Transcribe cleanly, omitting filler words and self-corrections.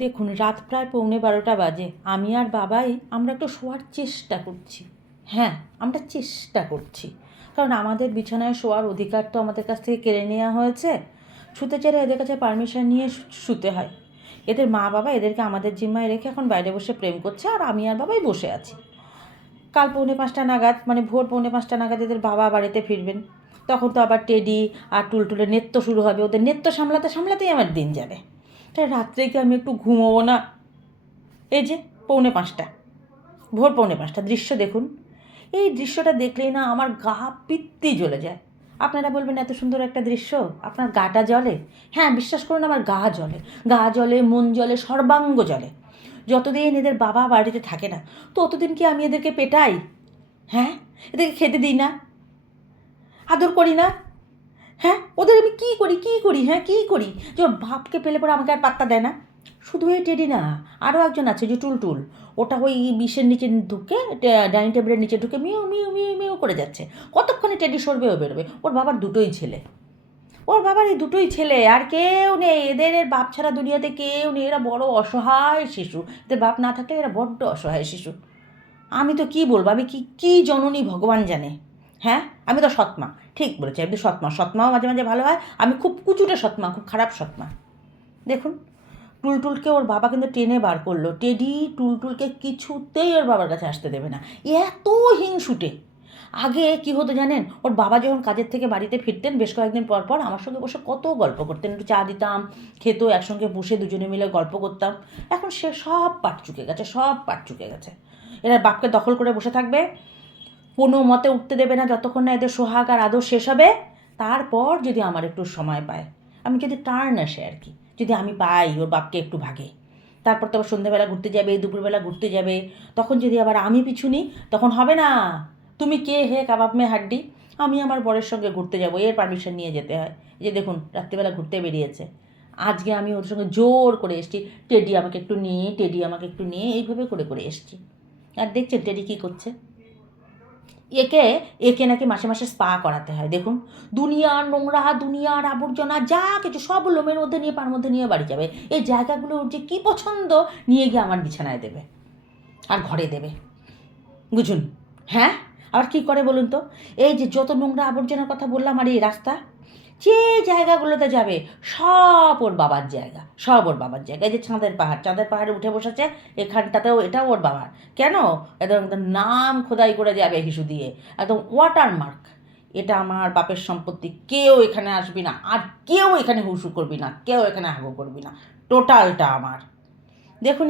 দেখুন, রাত প্রায় 11:45 বাজে। আমি আর বাবাই আমরা একটু শোয়ার চেষ্টা করছি। হ্যাঁ, আমরা চেষ্টা করছি। কারণ আমাদের বিছানায় শোয়ার অধিকার তো আমাদের কাছ থেকে কেড়ে নেওয়া হয়েছে। শুতে চাইলে এদের কাছে পারমিশন নিয়ে শুতে হয়। এদের মা বাবা এদেরকে আমাদের জিম্মায় রেখে এখন বাইরে বসে প্রেম করছে, আর আমি আর বাবাই বসে আছি। কাল 4:45 নাগাদ, মানে ভোর 4:45 নাগাদ এদের বাবা বাড়িতে ফিরবেন। তখন তো আবার টেডি আর টুলটুলের নৃত্য শুরু হবে। ওদের নৃত্য সামলাতে সামলাতেই আমার দিন যাবে। তাই রাত্রে কি আমি একটু ঘুমোবো না? এই যে 4:45, ভোর 4:45 দৃশ্য দেখুন। এই দৃশ্যটা দেখলেই না আমার গা পিত্তি জ্বলে যায়। আপনারা বলবেন এত সুন্দর একটা দৃশ্য, আপনার গাটা জ্বলে? হ্যাঁ, বিশ্বাস করুন, আমার গা জ্বলে। গা জ্বলে, মন জ্বলে, সর্বাঙ্গ জ্বলে। যতদিন এদের বাবা বাড়িতে থাকে না, ততদিন কি আমি এদেরকে পেটাই? হ্যাঁ, এদেরকে খেতে দিই না, আদর করি না? হ্যাঁ, ওদের আমি কী করি? হ্যাঁ, কী করি যে ওর বাপকে পেলে পরে আমাকে আর পাত্তা দেয় না? শুধু এই টেডি না, আরও একজন আছে যে টুলটুল। ওটা ওই বিষের নিচে ঢুকে, ডাইনিং টেবিলের নিচে ঢুকে মিউ মিউ মিউ মিউ করে যাচ্ছে। কতক্ষণে টেডি সরবে ও বেরোবে? ওর বাবার দুটোই ছেলে। ওর বাবার এই দুটোই ছেলে, আর কেউ নেই। এদের বাপ ছাড়া দুনিয়াতে কেউ নেই। এরা বড় অসহায় শিশু। এদের বাপ না থাকলে এরা বড্ড অসহায় শিশু। আমি তো কী বলবো, আমি কী জননী ভগবান জানে। হ্যাঁ, আমি তো সৎমা। ঠিক বলেছি, আমি তো সৎমা। সৎমাও মাঝে মাঝে ভালো হয়। আমি খুব কুচুটে সৎমা, খুব খারাপ সৎমা। দেখুন, টুলটুলকে ওর বাবা কিন্তু টেনে বার করলো। টেডি টুলটুলকে কিছুতেই ওর বাবার কাছে আসতে দেবে না। এত হিংসুটে। আগে কি হতো জানেন? ওর বাবা যখন কাজের থেকে বাড়িতে ফিরতেন বেশ কয়েকদিন পর পর আমার সঙ্গে বসে কত গল্প করতেন। একটু চা দিতাম, খেত, একসঙ্গে বসে দুজনে মিলে গল্প করতাম। এখন সে সব পাট চুকে গেছে, সব পাট চুকে গেছে। এরা বাপকে দখল করে বসে থাকবে, কোনো মতে উঠতে দেবে না যতক্ষণ না এদের সোহাগ আর আদর শেষ হবে। তারপর যদি আমার একটু সময় পায়, আমি যদি টার্ন আসে আর কি, যদি আমি পাই ওর বাপকে একটু ভাগে, তারপর তো আবার সন্ধ্যেবেলা ঘুরতে যাবে, দুপুরবেলা ঘুরতে যাবে। তখন যদি আবার আমি পিছু নিই, তখন হবে না তুমি কে হে কাবাব মে হাড্ডি। আমি আমার বরের সঙ্গে ঘুরতে যাব, এর পারমিশন নিয়ে যেতে হয়। এই যে দেখুন, রাত্রিবেলা ঘুরতে বেরিয়েছে। আজকে আমি ওর সঙ্গে জোর করে এসেছি, টেডি আমাকে একটু নিয়ে, টেডি আমাকে একটু নিয়ে, এইভাবে করে করে এসেছি। আর দেখছেন টেডি কী করছে? একে একে নাকি মাসে মাসে স্পা করাতে হয়। দেখুন, দুনিয়ার নোংরা, দুনিয়ার আবর্জনা যা কিছু সব লোমের মধ্যে নিয়ে, পার মধ্যে নিয়ে বাড়ি যাবে। এই জায়গাগুলো ওর যে কী পছন্দ, নিয়ে গিয়ে আমার বিছানায় দেবে আর ঘরে দেবে। বুঝুন? হ্যাঁ, আবার কী করে বলুন তো? এই যে যত নোংরা আবর্জনার কথা বললাম, আর এই রাস্তা, যে জায়গাগুলোতে যাবে সব ওর বাবার জায়গা, সব ওর বাবার জায়গা। এই যে চাঁদের পাহাড়ে উঠে বসেছে, এখানটাতেও এটাও ওর বাবার। কেন? একদম একদম নাম খোদাই করে যাবে হিসু দিয়ে, একদম ওয়াটারমার্ক। এটা আমার বাপের সম্পত্তি, কেউ এখানে আসবি না, আর কেউ এখানে হুসু করবি না, কেউ এখানে হাগু করবি না, টোটালটা আমার। দেখুন।